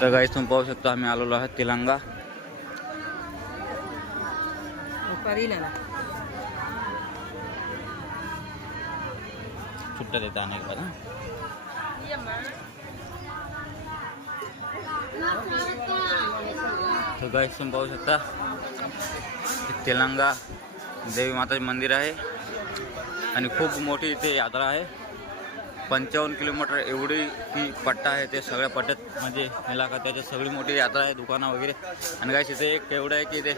तर गाईस तुम्ही पाहू शकता आम्ही आलेलो आहोत तेलंगा. सुट्ट्या देता अनेक ना. तर गाईस तुम्ही पाहू शकता तेलंगा देवी माताचे मंदिर आहे आणि खूप मोठी इथे यात्रा आहे. 55 किलोमीटर एवढी ही पट्टा आहे. ते सगळ्या पट्ट्यात म्हणजे इलाका त्याच्यात सगळी मोठी यात्रा आहे, दुकानं वगैरे. आणि गाईस इथे एक एवढं आहे की ते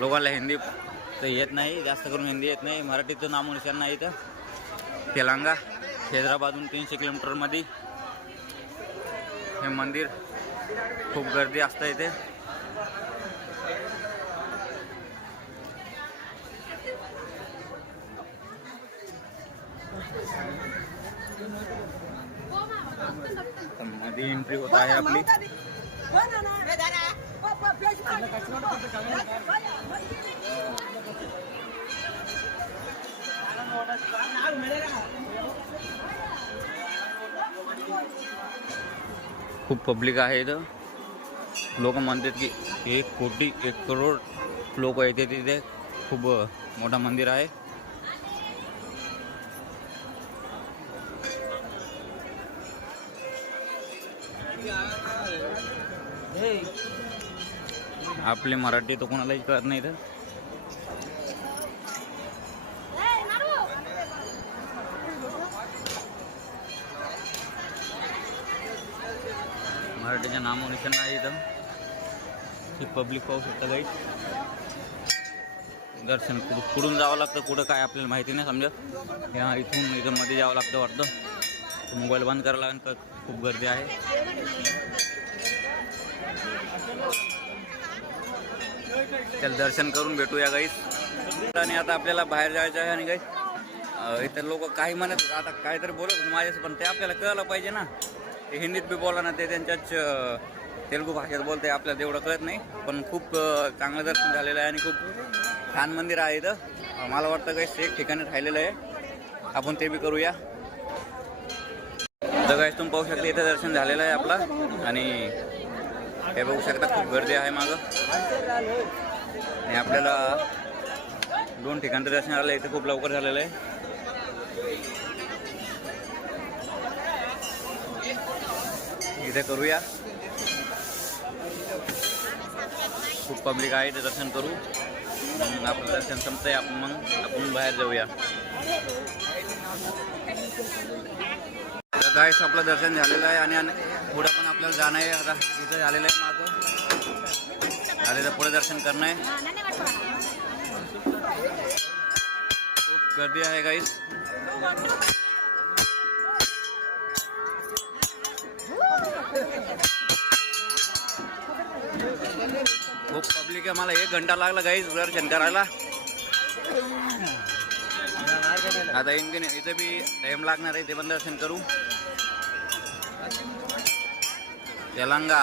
लोकांना हिंदी तर येत नाही, जास्त करून हिंदी येत नाही, मराठीचं नामोनिशाण नाही. इथं तेलंगा हैदराबादहून 300 किलोमीटरमध्ये हे मंदिर. खूप गर्दी असते इथे. मध्ये एंट्री होत आहे आपली. खूप पब्लिक आहे इथं. लोक म्हणतात की 1 कोटी 1 करोड लोक येते तिथे. खूप मोठा मंदिर आहे. आपली मराठी तर कोणालाही कळत नाही तर. मराठीचं नामोनिशाण नाही इथं. ही पब्लिक पाहू शकता गाईस. दर्शन कुठून जावं लागतं, कुठं काय आपल्याला माहिती नाही समजत. ह्या इथून मध्ये जावं लागतं वाटतं. मोबाईल बंद करायला लागेल, खूप गर्दी आहे. त्याला दर्शन करून भेटूया गाईस. आणि आता आपल्याला बाहेर जायचं आहे. आणि गाईस इतर लोक काही म्हणत आता काहीतरी बोलत माझ्याशी, पण ते आपल्याला कळलं पाहिजे ना. ते हिंदीत बी बोला ना, ते त्यांच्याच तेलुगू भाषेत बोलते, आपल्याला तेवढं कळत नाही. पण खूप चांगलं दर्शन झालेलं आहे आणि खूप छान मंदिर आहे इथं. मला वाटतं गाईस एक ठिकाणी राहिलेलं आहे, आपण ते बी करूया. तर गाईस तुम्ही पाहू शकता इथं दर्शन झालेलं आहे आपलं. आणि हे बघू शकता खूप गर्दी आहे मागं. आणि आपल्याला 2 ठिकाणचं दर्शन आलं. इथे खूप लवकर झालेलं आहे. इथे करूया. खूप पब्लिक आहे, ते दर्शन करू. आपलं दर्शन संपतंय, आपण बाहेर जाऊया. तर गाईस आपलं दर्शन झालेलं आहे आणि पुढं पण आपल्याला जाणं आहे. आता इथं झालेलं आहे मागं झालेलं, पुढे दर्शन करणं आहे. खूप गर्दी आहे गाईस. खूप पब्लिक आहे. मला 1 घंटा लागला गाईस दर्शन करायला. आता इथे बी टाइम लागणार आहे, ते पण दर्शन करू. तेलंगा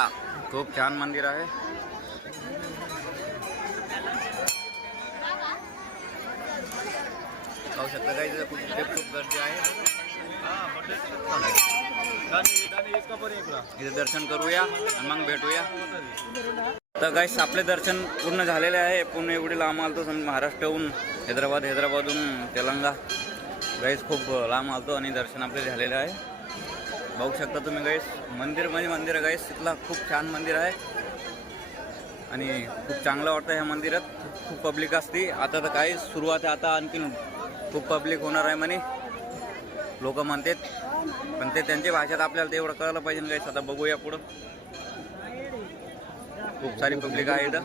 खूप छान मंदिर आहे. पाहू शकता गाईस खूप गर्दी आहे. इथे दर्शन करूया आणि मग भेटूया. तर गाईस आपले दर्शन पूर्ण झालेले आहे. पूर्ण एवढी लांब आलतो महाराष्ट्राहून, हैदराबादहून तेलंगा. गाईस खूप लांब आलतो आणि दर्शन आपले झालेलं आहे. बघू शकता तुम्ही गाईस. मंदिर आहे गाईस. तिथला खूप छान मंदिर आहे आणि खूप चांगलं वाटतं ह्या मंदिरात. खूप पब्लिक असते. आता तर काही सुरुवात आहे, आता आणखीन खूप पब्लिक होणार आहे म्हणे लोक म्हणतात. पण ते त्यांच्या भाषेत आपल्याला ते एवढं कळलं पाहिजे गाईस. आता बघूया पुढं. खूप सारी पब्लिक आहे इथं.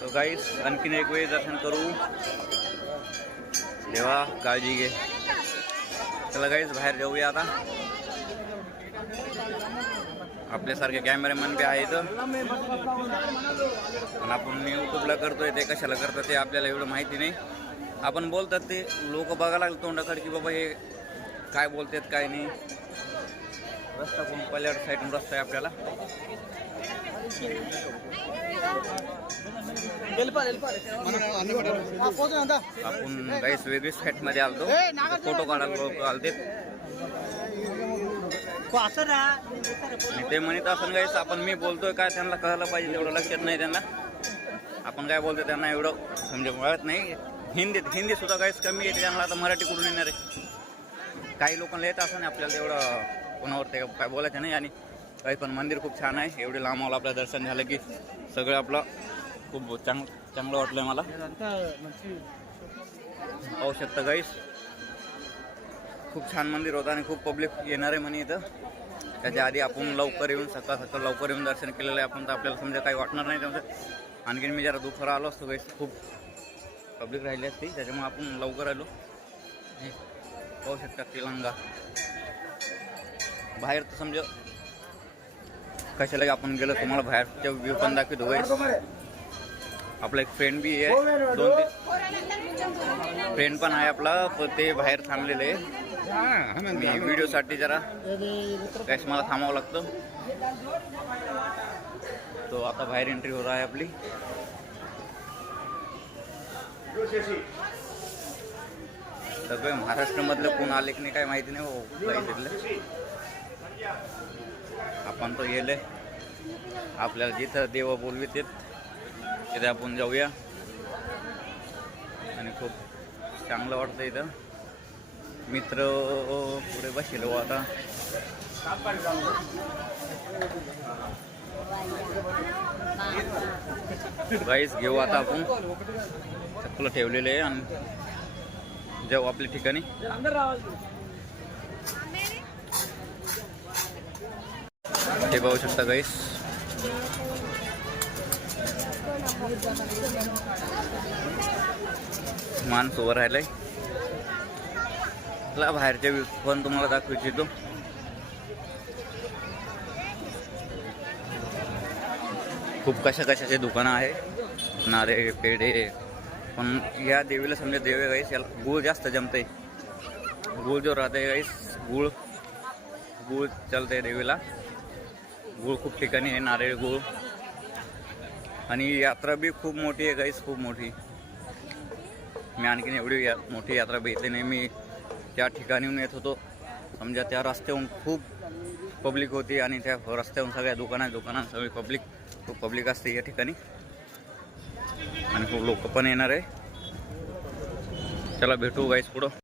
तर गाईस आणखीन एक वेळ दर्शन करू. देवा काळजी घे. चला गाईस बाहेर जाऊया आता. आपल्यासारखे कॅमेरामॅन बी आहे इथं. पण आपण यूट्यूबला करतोय, ते कशाला करतात ते आपल्याला एवढं माहिती नाही. आपण बोलतात ते लोक बघायला लागले तोंडाकडे की बाबा हे काय बोलतात काय नाही. रस्ता कोण पल्याड साईडून रस्ता आहे आपल्याला. आपण गाईस वेगळीच फॅट मध्ये आलतो. फोटो काढायला लोक आलते. आणि ते म्हणत असं गाईस आपण मी बोलतोय काय त्यांना कळायला पाहिजे तेवढं लक्षात नाही त्यांना. आपण काय बोलतोय त्यांना एवढं समजा कळत नाही. हिंदी सुद्धा काहीच कमी येते त्यांना. आता मराठी कुठून येणार आहे. काही लोकांना येत असं नाही आपल्याला तेवढं कोणावर ते काय बोलायचं नाही. आणि काही पण मंदिर खूप छान आहे. एवढे लांब मला आपलं दर्शन झालं की सगळं आपलं खूप चांगलं वाटलं मला. पाहू शकता गाईस खूप छान मंदिर होतं आणि खूप पब्लिक येणार आहे म्हणे इथं. त्याच्या आधी आपण लवकर येऊन सकाळ लवकर येऊन दर्शन केलेलं आहे आपण, तर आपल्याला समजा काही वाटणार नाही. त्यामुळे आणखीन मी जरा दुपारा आलो असतो गाईस, खूप पब्लिक राहिली असती त्याच्यामुळे आपण लवकर आलो. पाहू शकता तिरंगा बाहेर, तर समजा कशाला आपण गेलो तुम्हाला बाहेरच्या व्ह्यू पण दाखवतो गाईस. आपला एक फ्रेंड बी आहे, 2-3 फ्रेंड पण आहे आपला, ते बाहेर थांबलेले आहे. मी व्हिडिओसाठी जरा काहीच मला थांबावं लागतं. तो आता बाहेर एंट्री होत आहे आपली. सगळे महाराष्ट्रामधलं कोण आले की नाही काय माहिती नाही हो. तिथलं आपण तो गेले, आपल्याला जिथं देव बोलवित तिथे आपण जाऊया. आणि खूप चांगलं वाटतं इथं. मित्र पुढे बसलो आता. गाईस घेऊ आता आपण चप्पल ठेवलेले आहे आणि जाऊ आपल्या ठिकाणी. हे पाहू शकता गाईस माणूस उभं राहिलंय. बाहेरच्या व्ह्यू पण तुम्हाला दाखवू इच्छितो. खूप कशाचे दुकानं आहे, नारे पेढे. पण या देवीला समजा देवे गाईस याला गुळ जास्त जमते. गुळ जो राहते गाईस गुळ चालते देवीला. गुळ खूप ठिकाणी आहे, नारळ गुळ. आणि यात्रा बी खूप मोठी आहे गाईस, खूप मोठी. मी आणखीन एवढी मोठी यात्रा बघितली नाही. मी त्या ठिकाणीहून येत होतो समजा, त्या रस्त्याहून खूप पब्लिक होती आणि त्या रस्त्याहून सगळ्या दुकानात सगळी खूप पब्लिक असते या ठिकाणी. आणि खूप लोक पण येणार आहे. चला भेटू गाईस पुढं.